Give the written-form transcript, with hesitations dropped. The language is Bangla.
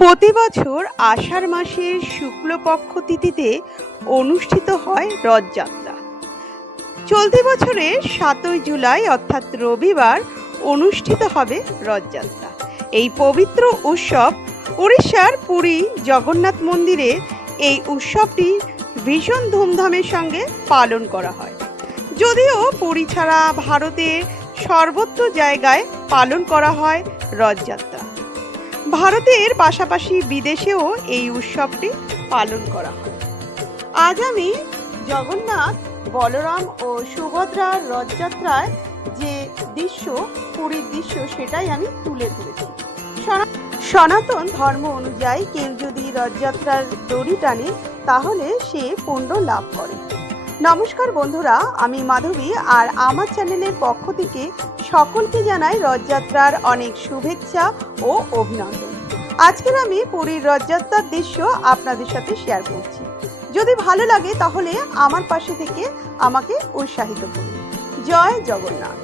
প্রতি বছর আষাঢ় মাসের শুক্লপক্ষ তিথিতে অনুষ্ঠিত হয় রথযাত্রা। চলতি বছরের ৭ই জুলাই অর্থাৎ রবিবার অনুষ্ঠিত হবে রথযাত্রা। এই পবিত্র উৎসব উড়িষ্যার পুরী জগন্নাথ মন্দিরে এই উৎসবটি ভীষণ ধুমধামের সঙ্গে পালন করা হয়। যদিও পুরী ছাড়া ভারতের সর্বত্র জায়গায় পালন করা হয় রথযাত্রা। ভারতের পাশাপাশি বিদেশেও এই উৎসবটি পালন করা হয়। আজ আমি জগন্নাথ, বলরাম ও সুভদ্রার রথযাত্রায় যে দৃশ্য, পুরীর দৃশ্য, সেটাই আমি তুলে ধরেছি। সনাতন ধর্ম অনুযায়ী কেউ যদি রথযাত্রার দড়ি টানে তাহলে সে পুণ্য লাভ করে। নমস্কার বন্ধুরা, আমি মাধবী আর আমার চ্যানেলের পক্ষ থেকে সকলকে জানাই রথযাত্রার অনেক শুভেচ্ছা ও অভিনন্দন। আজকের আমি পুরীর রথযাত্রার দৃশ্য আপনাদের সাথে শেয়ার করছি। যদি ভালো লাগে তাহলে আমার পাশে থেকে আমাকে উৎসাহিত করুন। জয় জগন্নাথ।